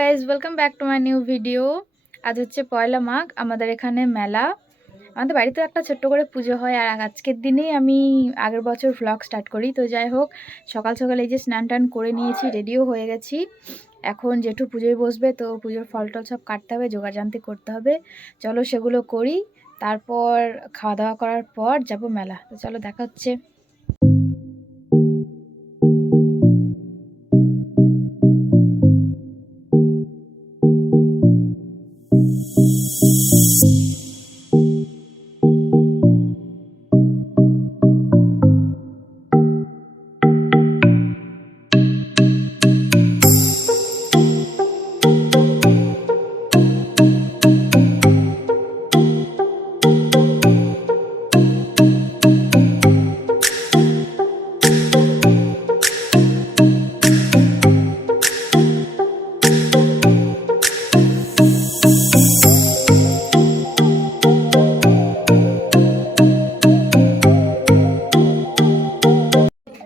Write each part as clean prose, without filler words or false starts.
Guys welcome back to my new video. আজ হচ্ছে পয়লা মাঘ, আমাদের এখানে মেলা। আমাদের বাড়িতে একটা ছোট্ট করে পুজো হয়, আর আজকের দিনেই আমি আগের বছর ভ্লগ স্টার্ট করি। তো যাই হোক, সকাল সকাল এই যে স্নান টান করে নিয়েছি, রেডিও হয়ে গেছি। এখন জেঠু পুজোয় বসবে, তো পুজোর ফল টল সব কাটতে হবে, জোগাড়জান্তি করতে হবে। চলো সেগুলো করি, তারপর খাওয়া দাওয়া করার পর যাব মেলা। তো চলো দেখা হচ্ছে।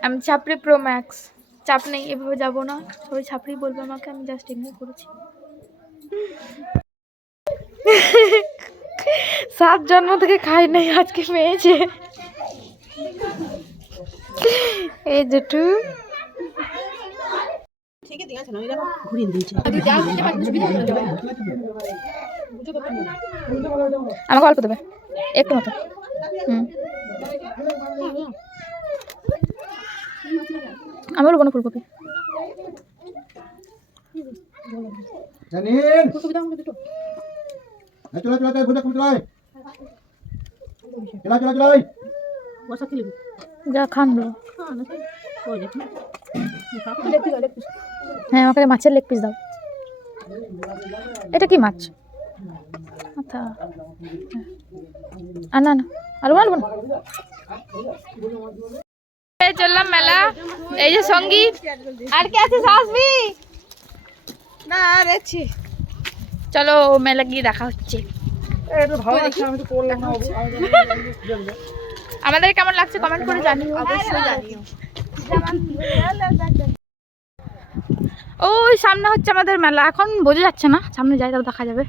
আমি ছাপড়ি প্রো ম্যাক্স, চাপ নেই, এভাবে যাবো না, সবাই ছাপড়ি বলবে আমাকে, আমি জাস্ট এমনি করেছি। 7 জন্ম থেকে খাই নাই, আজকে পেয়েছে। এই জেঠু আমাকে অল্প দেবে, একটু মতো। আমি বলবো না ফুলকপি। যা খান, হ্যাঁ আমাকে মাছের লেগ পিস দাও। এটা কি মাছ? আচ্ছা না না, আলু আলু না। চললাম মেলা, এই যে সঙ্গীত, আর কে আছে? আসবি না? আছি। চলো মেলা গিয়ে দেখা হচ্ছে। আমাদের কেমন লাগছে কমেন্ট করে জানিও। ওই সামনে হচ্ছে আমাদের মেলা, এখন বোঝা যাচ্ছে না, সামনে যাই তাহলে দেখা যাবে।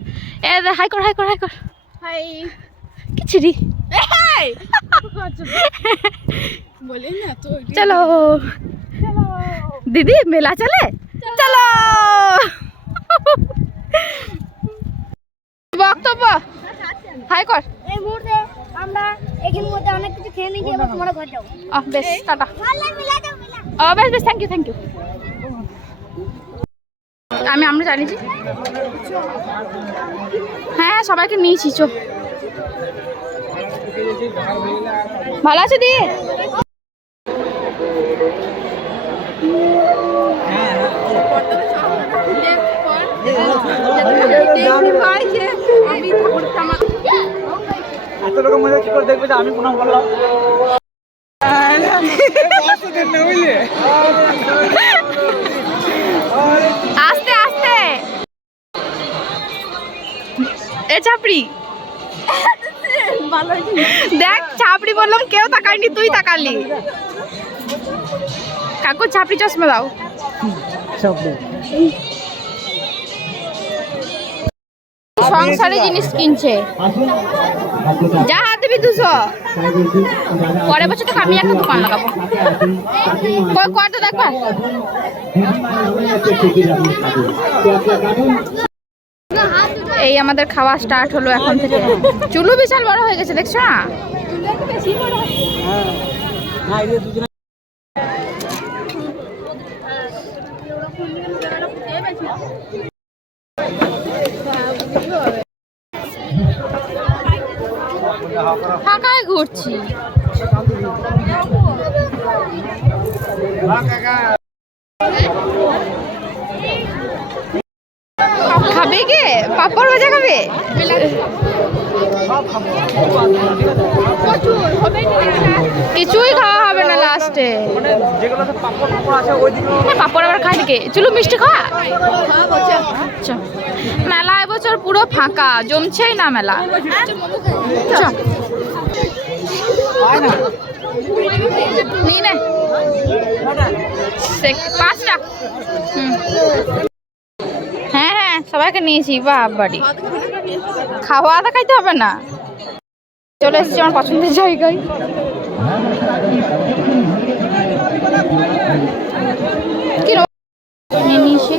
এ হাই কর হাই কর হাই কর। হাই কি ছিড়ি। চলো দিদি মেলা চলে, চলো। বক্তব্য হাই কর। এই মুহূর্তে আমরা এখানের মধ্যে অনেক কিছু খেয়ে নিয়েছি, এবার তোমরা ঘর যাও। বেশ টাটা। বেশ বেশ, থ্যাংক ইউ থ্যাংক ইউ। আমরা জানিছি, হ্যাঁ সবাইকে নিয়েছি। চো ভালো আছে দিয়ে। এত রকম মজা কি করে দেখবে যে আমি কোনো বললাম। আস্তে আস্তে এ চাপড়ি দেখ, চাপড়ি বললাম, কেউ তাকায়নি, তুই তাকালি। কাকু চাপড়ি চশমা দাও। সংসারে জিনিস কিনছে, যা হাত দিবি 200। পরের বছর তো আমি একটা দোকান লাগাবো। কত দেখবা? এই আমাদের খাওয়া স্টার্ট হলো এখন থেকে। চুলু বিশাল বড় হয়ে গেছে, দেখছো না? ফাঁকায় ঘুরছি। খাবে কে? পাপড় ভাজা খাবে? কিছুই খাওয়া হবে না লাস্টে। পাপড় আবার খায় নাকি? চুলু মিষ্টি খাওয়া। আচ্ছা, মেলা এবছর পুরো ফাঁকা, জমছেই না মেলা। নিয়ে নে 5টা। হ্যাঁ হ্যাঁ সবাইকে নিয়েছি বাড়ি খাওয়া দাওয়া খাইতে হবে না। চলে এসেছি আমার পছন্দের জায়গায়। কি নিয়েছি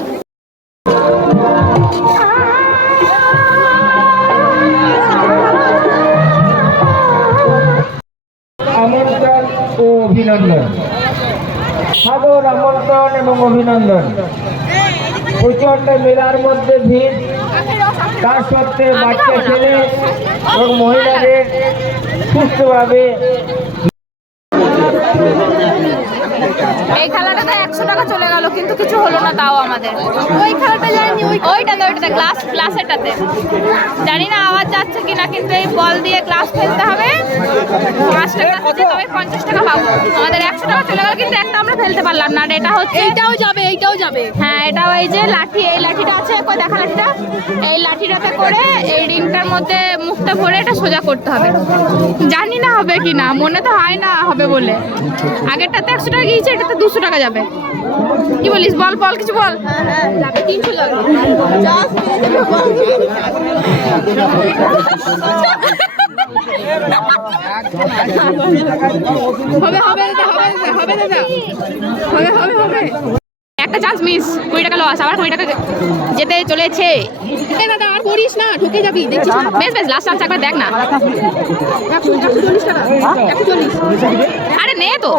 আমন্ত্রণ ও অভিনন্দন, সাদর আমন্ত্রণ এবং অভিনন্দন। প্রচন্ড মেলার মধ্যে ভিড়, তার সত্ত্বে বাচ্চা ছেলে এবং মহিলাদের সুস্থভাবে এই খেলাটাতে 100 টাকা চলে গেল, কিন্তু কিছু হলো না তাও আমাদের। ওই খেলাটা জানি, ওইটাতে গ্লাসেরটাতে জানি না আওয়াজ যাচ্ছে কিনা, কিন্তু এই বল দিয়ে গ্লাস ফেলতে হবে। 5 টাকা হচ্ছে, তবে 50 টাকা পাবো। আমাদের 100 টাকা চলে গেল, কিন্তু একটা আমরা ফেলতে পারলাম না। আর এটা হচ্ছে এইটাও যাবে। হ্যাঁ, এটাও এই যে লাঠি, এই লাঠিটা আছে, কই দেখা লাঠিটা, এই লাঠিটাতে করে এই রিংটার মধ্যে মুখটা ভরে এটা সোজা করতে হবে। জানি না হবে কিনা, মনে তো হয় না হবে বলে। আগেরটাতে 100 টাকা গিয়েছে, এটাতে 200 টাকা যাবে। কি বলিস, বল কিছু বল। 300 লাগবে। একটা চান্স মিস, 20 টাকা লস, আবার 20 টাকা যেতে চলেছে। দাদা আর করিস না, ঢুকে যাবি, দেখছিস না? বেশ লাস্ট চান্স একবার দেখ না। 140 টাকা, 140। আরে নে তো,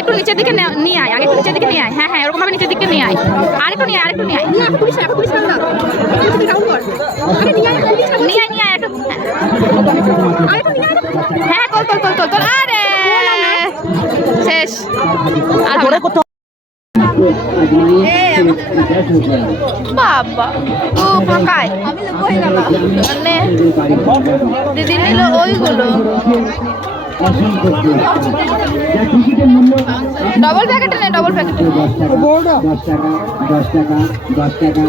একটু নিচের দিকে নিয়ে আয়, আগে একটু নিচের দিকে নিয়ে আয়। হ্যাঁ এরকম ভাবে নিচের দিকে নিয়ে আয়, আরেকটু নিয়ে আয়। হ্যাঁ তোল। আরে শেষ। আর বাবা ও ফাঁকায় মানে দিদি নিল ওইগুলো। ডবল প্যাকেটে নে, ডবল প্যাকেটে। 10 টাকা।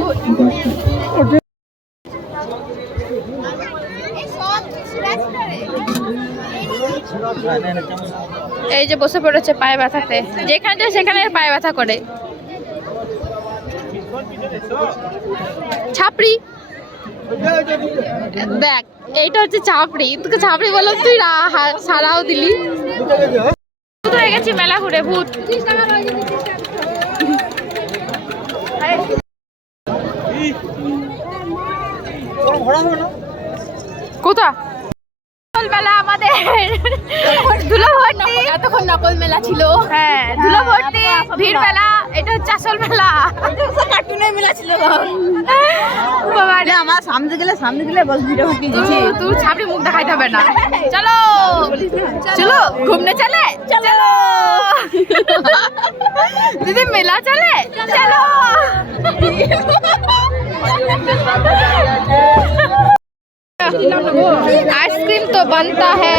এই যে বসে পড়েছে পায়ে ব্যথাতে, যেখানে যায় সেখানে পায়ে ব্যথা করে। ছাপড়ি দেখ, এইটা হচ্ছে ছাপড়ি। তোকে ছাপড়ি বললাম, তুই সারাও দিলি। ভূত হয়ে গেছি মেলা ঘুরে, ভূত। কোথা মেলা আমাদের ধুলো ভর্তি, এতক্ষণ নকল মেলা ছিল। হ্যাঁ, ধুলো ভর্তি ভিড় মেলা। এটা হচ্ছে আসল মেলা, কার্টুনের মেলা ছিল। বাবা রে, আমার সামনে গেলে বল ভিড় ভর্তি দিছি। তুই ছাপড়ি মুখ দেখাইতে হবে না। চলো ঘুমনে চলে, চলো দিদি মেলা চলে, চলো। आइसक्रीम तो बनता है।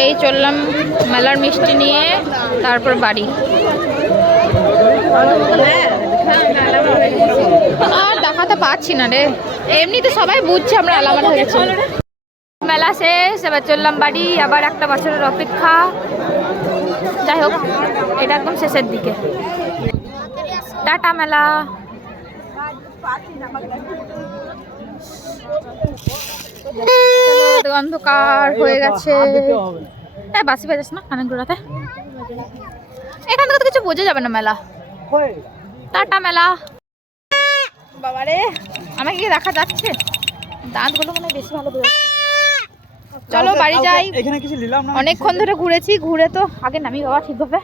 এই চললাম মেলার মিষ্টি নিয়ে, তারপর বাড়ি। আর দেখাতে পাচ্ছি না রে, এমনি তো সবাই বুঝছে আমরা আলাদা হয়ে গেছি। মেলা শেষ, এবার চললাম বাড়ি। আবার একটা বছরের অপেক্ষা। যাই হোক, এটা একদম শেষের দিকে। টাটা মেলা। অন্ধকার হয়ে গেছে। বাসি বাজাস না কানের গোড়াতে, এখান থেকে তো কিছু বোঝা যাবে না মেলা। টাটা মেলা। বাবারে, আমাকে কি দেখা যাচ্ছে? দাঁতগুলো মনে হয় বেশি ভালো বোঝা যাচ্ছে। চলো বাড়ি যাই। অনেকক্ষণ ধরে ঘুরেছি, ঘুরে তো আগে নামি বাবা ঠিকভাবে।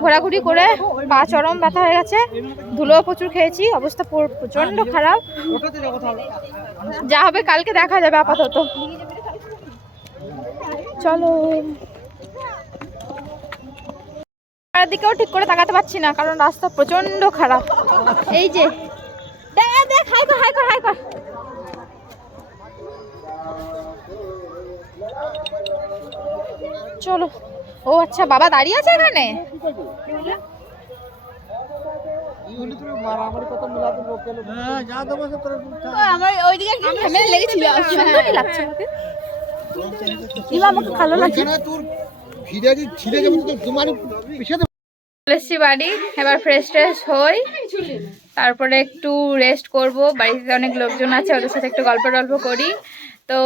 ঘোরাঘুরি করে পা চরম ব্যথা হয়ে গেছে, ধুলো প্রচুর খেয়েছি, অবস্থা প্রচন্ড খারাপ। যা হবে কালকে দেখা যাবে, আপাতত চলো। দিকেও ঠিক করে তাকাতে পারছি না, কারণ রাস্তা প্রচন্ড খারাপ। এই যে দেখ, হাই কর। চলো। ও আচ্ছা, বাবা দাঁড়িয়ে আছে এখানে। আমার ওইদিকে একটু ক্যামেরা লেগেছিল সুন্দরই লাগছে ইমা আমাকে ভালো লাগছে চলে এসছি বাড়ি এবার ফ্রেশ ট্রেশ হই তারপরে একটু রেস্ট করব বাড়িতে অনেক লোকজন আছে ওদের সাথে একটু গল্প টল্প করি তো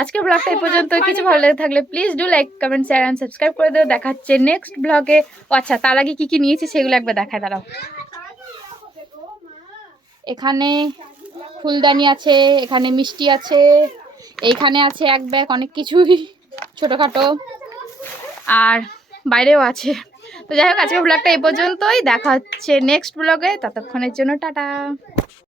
আজকের ব্লগটা এই পর্যন্ত কিছু ভালো লেগে থাকলে please do like comment share and subscribe করে দিও দেখা হচ্ছে নেক্সট ব্লগে ও আচ্ছা তার আগে কী কী নিয়েছি সেগুলো একবার দেখায় দাঁড়াও এখানে ফুলদানি আছে এখানে মিষ্টি আছে এইখানে আছে এক ব্যাগ অনেক কিছুই ছোটোখাটো আর বাইরেও আছে তো যাই হোক আজকের ব্লগটা এই পর্যন্তই দেখা হচ্ছে নেক্সট ব্লগে ততক্ষণের জন্য টাটা।